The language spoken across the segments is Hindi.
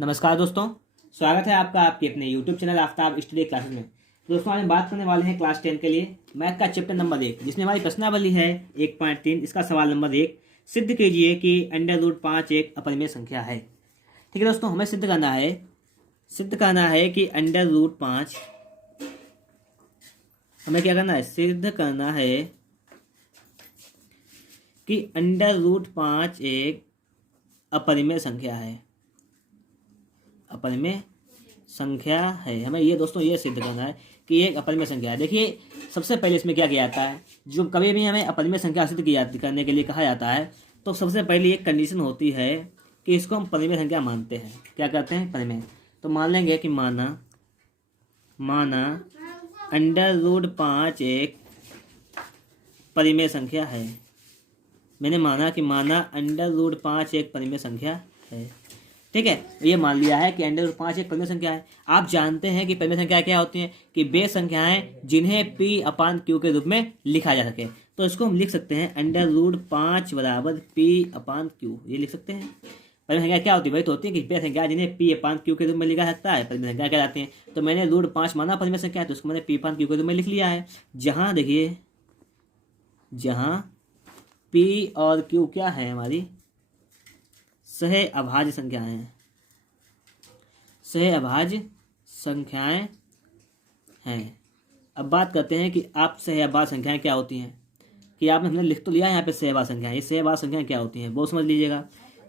नमस्कार दोस्तों, स्वागत है आपका आपके अपने YouTube channel Aftab study classes में। दोस्तों आज हम बात करने वाले हैं क्लास 10 के लिए मैथ का चैप्टर नंबर 1, जिसमें हमारी प्रश्नावली है 1.3। इसका सवाल नंबर 1, सिद्ध कीजिए कि √5 एक अपरिमेय संख्या है। ठीक है दोस्तों, हमें सिद्ध करना है कि √5, हमें क्या करना है, सिद्ध करना है कि √5 एक अपरिमेय संख्या है। अपरिमेय संख्या है, हमें ये दोस्तों ये सिद्ध करना है कि एक अपरिमेय संख्या है। देखिए सबसे पहले इसमें क्या किया जाता है, जो कभी भी हमें अपरिमेय संख्या सिद्ध की जाती करने के लिए कहा जाता है तो सबसे पहले एक कंडीशन होती है कि इसको हम परिमेय संख्या मानते हैं। क्या कहते हैं, परिमेय। तो मान लेंगे कि माना √5 एक परिमेय संख्या है। मैंने माना √5 एक परिमेय संख्या है। ठीक है, ये मान लिया है कि √5 एक परिमेय संख्या है। आप जानते हैं कि परिमेय संख्या क्या होती हैं, कि वे संख्याएं जिन्हें P/Q के रूप में लिखा जा सके। तो इसको हम लिख सकते हैं √5 बराबर P/Q, ये लिख सकते हैं। परिमेय संख्या क्या होती है, वही तो होती है कि वे संख्या जिन्हें P/Q के रूप में लिखा सकता है, परिमेय संख्या कहलाती हैं। तो मैंने √5 माना परिमेय संख्या है, तो उसको मैंने P/Q के रूप में लिख लिया है। जहाँ देखिए, जहाँ P और Q क्या है, हमारी सह अभाज्य संख्याएं हैं, सह अभाज्य संख्याएं हैं। अब बात करते हैं कि आप सह अभाज्य संख्याएं क्या होती हैं, कि आपने हमने लिख तो लिया है यहाँ पे सह अभाज्य संख्याएं। ये सह अभाज्य संख्याएं क्या होती हैं वो समझ लीजिएगा,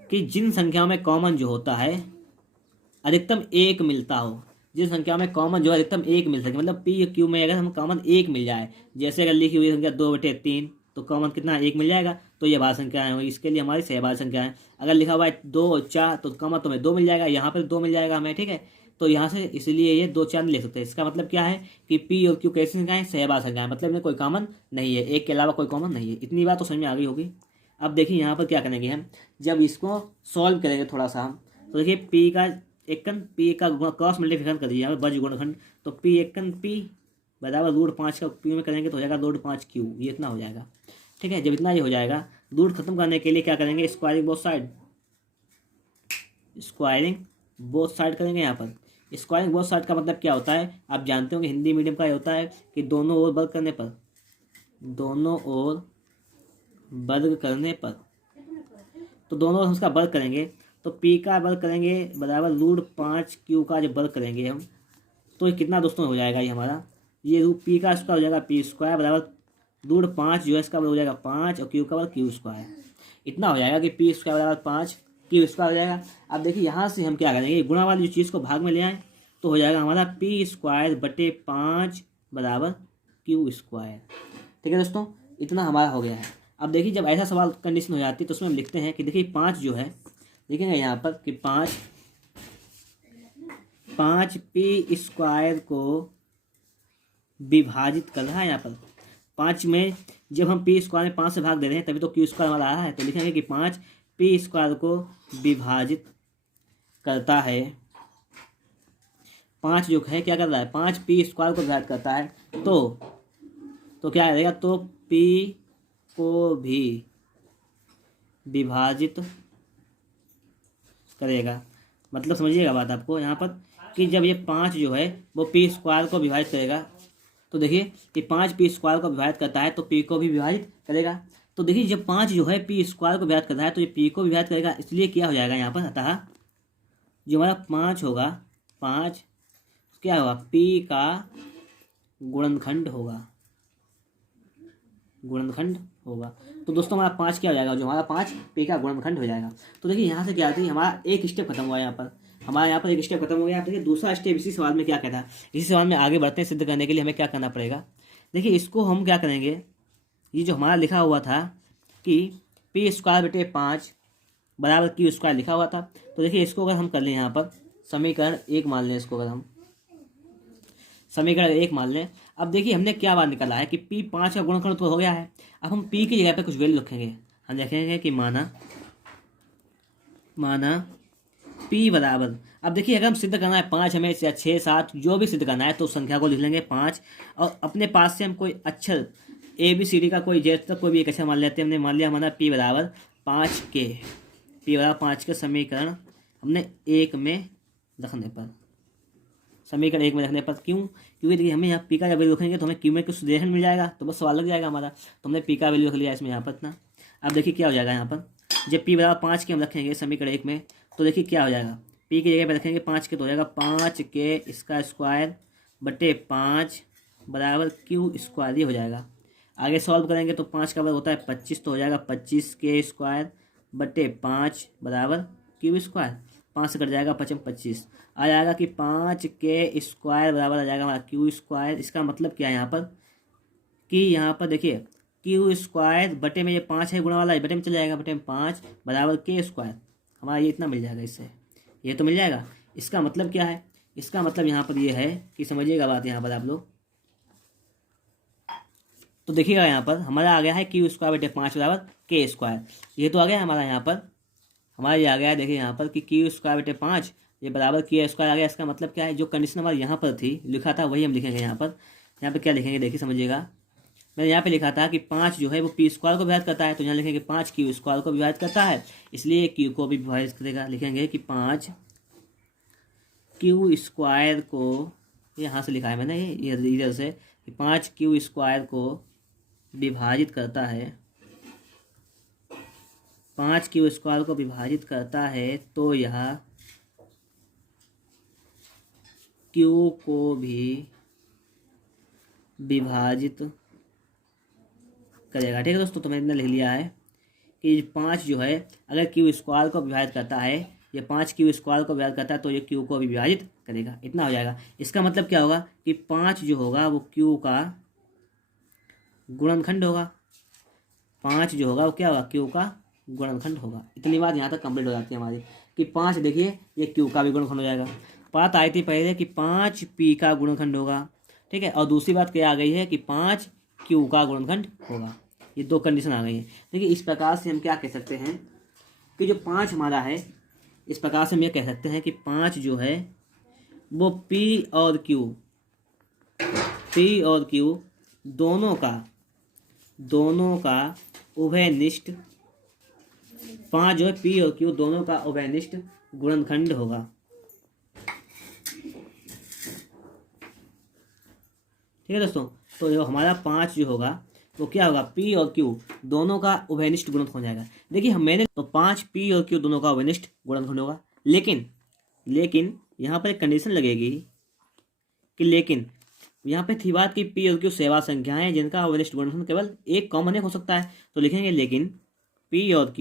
कि जिन संख्याओं में कॉमन जो होता है अधिकतम एक मिलता हो, जिन संख्याओं में कॉमन जो है अधिकतम एक मिल सके, मतलब P और Q में अगर हम कॉमन एक मिल जाए, जैसे अगर लिखी हुई संख्या 2/3 तो कॉमन कितना, एक मिल जाएगा, तो ये अभाज्य संख्याएं होंगी। इसके लिए हमारी सहअभाज्य संख्या है। अगर लिखा हुआ है 2 और 4 तो कॉमन तो हमें 2 मिल जाएगा, यहाँ पर 2 मिल जाएगा हमें। ठीक है, तो यहाँ से इसलिए ये 2 4 नहीं ले सकते। इसका मतलब क्या है कि P और Q कैसी संख्याएं, सहअभाज्य संख्याएं, मतलब इनमें कोई कॉमन नहीं है, एक के अलावा कोई कॉमन नहीं है। इतनी बात तो समझ में आ गई होगी। अब देखिए यहाँ पर क्या करेंगे हम, जब इसको सॉल्व करेंगे थोड़ा सा हम, तो देखिए P का क्रॉस मल्टीप्लिकेशन कर दीजिए यहाँ पर, बज गुणनखंड। तो P बराबर √5 का Q में करेंगे तो हो जाएगा √5Q, ये इतना हो जाएगा। ठीक है, जब इतना ये हो जाएगा, रूट खत्म करने के लिए क्या करेंगे, स्क्वायरिंग बोथ साइड करेंगे। यहाँ पर स्क्वायरिंग बोथ साइड का मतलब क्या होता है, आप जानते हो कि हिंदी मीडियम का ये होता है कि दोनों ओर वर्ग करने पर तो दोनों ओर हम उसका वर्ग करेंगे। तो P का वर्ग करेंगे बराबर √5Q का जब वर्ग करेंगे हम, तो ये कितना दोस्तों हो जाएगा, ये हमारा ये P का स्क्वायर हो जाएगा P स्क्वायर बराबर √5 जो है इसका हो जाएगा 5 और Q का वर्ग Q स्क्वायर। इतना हो जाएगा कि P स्क्वायर बराबर 5 Q स्क्वायर हो जाएगा। अब देखिए यहाँ से हम क्या करेंगे, गुणा वाली जो चीज़ को भाग में ले आए तो हो जाएगा हमारा P स्क्वायर बटे 5 बराबर Q स्क्वायर। ठीक है दोस्तों, इतना हमारा हो गया है। अब देखिए जब ऐसा सवाल कंडीशन हो जाती है तो उसमें हम लिखते हैं कि देखिए 5 जो है, लिखेंगे यहाँ पर कि 5 P स्क्वायर को विभाजित कर रहा है। यहाँ पर 5 में जब हम P स्क्वायर में 5 से भाग दे रहे हैं तभी तो Q स्क्वायर हमारा आया है। तो लिखेंगे कि 5 P स्क्वायर को विभाजित करता है, 5 जो है क्या कर रहा है, 5 P स्क्वायर को विभाजित करता है। तो क्या रहेगा, तो P को भी विभाजित करेगा। मतलब समझिएगा बात आपको यहाँ पर, कि जब ये 5 जो है वो P स्क्वायर को विभाजित करेगा, तो देखिए कि 5 P स्क्वायर को विभाजित करता है तो P को भी विभाजित करेगा। तो देखिए जब 5 जो है P स्क्वायर को विभाजित करता है तो ये P को विभाजित करेगा। इसलिए क्या हो जाएगा यहाँ पर, अतः जो हमारा 5 होगा, 5 क्या होगा, P का गुणनखंड होगा। तो दोस्तों हमारा 5 क्या हो जाएगा, जो हमारा 5 P का गुणनखंड हो जाएगा। तो देखिए यहाँ से क्या आती है, हमारा एक स्टेप खत्म हुआ यहाँ पर, हमारे यहाँ पर एक स्टेप खत्म हो गया। देखिए दूसरा स्टेप इसी सवाल में क्या कहता है, इसी सवाल में आगे बढ़ते हैं। सिद्ध करने के लिए हमें क्या करना पड़ेगा, देखिए इसको हम क्या करेंगे, ये जो हमारा लिखा हुआ था कि P स्क्वायर बटे 5 बराबर Q स्क्वायर लिखा हुआ था, तो देखिए इसको अगर हम कर लें यहाँ पर समीकरण 1 मान लें, इसको अगर हम समीकरण 1 मान लें। अब देखिए हमने क्या बात निकाला है कि P 5 का गुणनखंड तो हो गया है। अब हम P की जगह पे कुछ वैल्यू रखेंगे। हम देखेंगे कि माना P बराबर, अब देखिए अगर हम सिद्ध करना है 5 हमें या 6 7 जो भी सिद्ध करना है तो संख्या को लिख लेंगे 5, और अपने पास से हम कोई अक्षर ABCD का कोई जेड तक कोई भी एक अक्षर मान लेते हैं। हमने मान लिया हमारा P बराबर 5 के समीकरण हमने 1 में रखने पर, समीकरण 1 में रखने पर। क्यों? क्योंकि देखिए हमें यहाँ पी का जब वैल्यू रखेंगे तो हमें क्यू में कुछ देखने मिल जाएगा, तो बस सवाल लग जाएगा हमारा। तो हमने पी का वैल्यू रख लिया इसमें यहाँ पर इतना। अब देखिए क्या हो जाएगा यहाँ पर, जब पी बराबर 5 के हम रखेंगे समीकरण 1 में, तो देखिए क्या हो जाएगा, पी की जगह पर रखेंगे 5 के, तो हो जाएगा 5 के इसका स्क्वायर बटे 5 बराबर क्यू स्क्वायर, ये हो जाएगा। आगे सॉल्व करेंगे तो 5 का वर्ग होता है 25, तो हो जाएगा 25 के स्क्वायर बटे 5 बराबर क्यू स्क्वायर। 5 से कट जाएगा 5 में 25, आ जाएगा कि 5 के स्क्वायर बराबर आ जाएगा हमारा क्यू स्क्वायर। इसका मतलब क्या है यहाँ पर, कि यहाँ पर देखिए क्यू स्क्वायर बटे में ये 5 है, गुणा वाला बटे में चल जाएगा, बटे में 5 बराबर के स्क्वायर, हमारा ये इतना मिल जाएगा, इससे ये तो मिल जाएगा। इसका मतलब क्या है, इसका मतलब यहाँ पर ये है कि समझिएगा बात यहाँ पर आप लोग, तो देखिएगा यहाँ पर हमारा आ गया है क्यू स्क्वायर बटे 5 बराबर के स्क्वायर, ये तो आ गया हमारा यहाँ पर, हमारा ये आ गया देखिए यहाँ पर कि क्यू स्क्वायर बटे 5 ये बराबर के स्क्वायर आ गया। इसका मतलब क्या है, जो कंडीशन हमारे यहाँ पर थी लिखा था वही हम लिखेंगे यहाँ पर। यहाँ पर क्या लिखेंगे देखिए समझिएगा, मैंने यहाँ पे लिखा था कि 5 जो है वो पी स्क्वायर को विभाजित करता है, तो यहाँ लिखेंगे 5 क्यू स्क्वायर को विभाजित करता है, इसलिए क्यू को भी विभाजित करेगा। लिखेंगे कि 5 क्यू स्क्वायर को, यहाँ से लिखा है मैंने ये इधर से, कि 5 क्यू स्क्वायर को विभाजित करता है, 5 क्यू स्क्वायर को विभाजित करता है, तो यह क्यू को भी विभाजित करेगा। ठीक है दोस्तों, तो मैंने लिख लिया है कि 5 जो है अगर क्यू स्क्वायर को विभाजित करता है, ये 5 क्यू स्क्वायर को विभाजित करता है, तो ये क्यू को भी विभाजित करेगा, इतना हो जाएगा। इसका मतलब क्या होगा कि 5 जो होगा वो क्यू का गुणनखंड होगा, 5 जो होगा वो क्या होगा, क्यू का गुणनखंड होगा। इतनी बात यहाँ तक कंप्लीट हो जाती है हमारी कि 5 देखिए ये क्यू का भी गुणनखंड हो जाएगा। बात आई थी पहले कि 5 पी का गुणनखंड होगा, ठीक है, और दूसरी बात क्या आ गई है कि 5 क्यू का गुणनखंड होगा। ये दो कंडीशन आ गई है। देखिए इस प्रकार से हम क्या कह सकते हैं कि जो 5 हमारा है, इस प्रकार से हम ये कह सकते हैं कि 5 जो है वो पी और क्यू दोनों का उभयनिष्ठ, 5 जो है पी और क्यू दोनों का उभयनिष्ठ गुणनखंड होगा। ठीक है दोस्तों, तो जो हमारा 5 जो होगा वो क्या होगा, पी और क्यू दोनों का उभयनिष्ठ गुणनखंड हो जाएगा। देखिए मैंने तो 5 पी और क्यू दोनों का उभयनिष्ठ गुणनखंड होगा, लेकिन यहाँ पर एक कंडीशन लगेगी कि लेकिन यहाँ पे थी बात कि पी और क्यू सेवा संख्याएं हैं जिनका उभयनिष्ठ गुणनखंड केवल एक कॉमन एक हो सकता है। तो लिखेंगे लेकिन पी और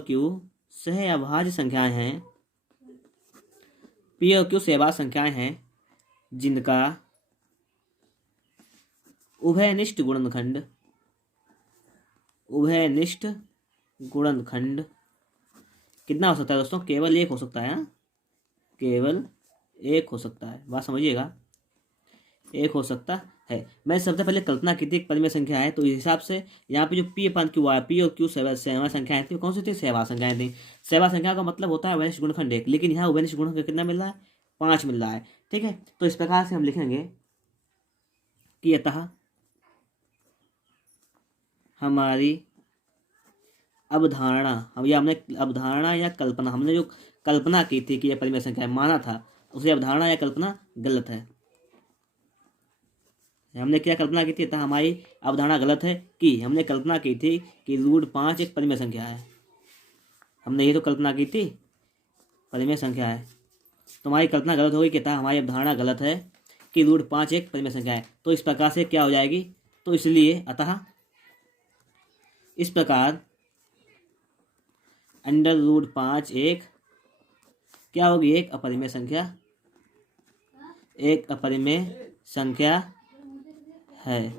क्यू सहअभाज्य संख्याएं हैं, पी और क्यू सेवा संख्याएं हैं जिनका उभयनिष्ठ गुणनखंड कितना हो सकता है दोस्तों, केवल एक हो सकता है, केवल एक हो सकता है। बात समझिएगा, एक हो सकता है। मैं सबसे पहले कल्पना की थी एक परिमेय संख्या है, तो इस हिसाब से यहाँ पे जो पी अपन क्यू आया, पी और क्यू सेवा संख्याएं थी, कौन सी थी, सेवा संख्याएं थी। सेवा संख्या का मतलब होता है उभयनिष्ठ गुणनखंड एक, लेकिन यहाँ उभयनिष्ठ गुणनखंड कितना मिल रहा है, 5 मिल रहा है। ठीक है, तो इस प्रकार से हम लिखेंगे कि अतः हमारी अवधारणा, हमने अवधारणा या कल्पना, हमने जो कल्पना की थी कि यह परिमेय संख्या माना था, उसे अवधारणा या कल्पना गलत है। हमने क्या कल्पना की थी, अतः हमारी अवधारणा गलत है कि हमने कल्पना की थी कि √5 एक परिमेय संख्या है। हमने ये तो कल्पना की थी परिमेय संख्या है, तो हमारी कल्पना गलत होगी कि अतः हमारी अवधारणा गलत है कि √5 एक परिमेय संख्या है। तो इस प्रकार से क्या हो जाएगी, तो इसलिए अतः इस प्रकार √5 एक क्या होगी, एक अपरिमेय संख्या है।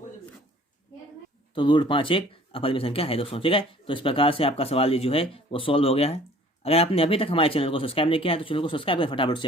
तो √5 एक अपरिमेय संख्या है दोस्तों। ठीक है, तो इस प्रकार से आपका सवाल ये जो है वो सॉल्व हो गया है। अगर आपने अभी तक हमारे चैनल को सब्सक्राइब नहीं किया है तो चैनल को सब्सक्राइब करें फटाफट से।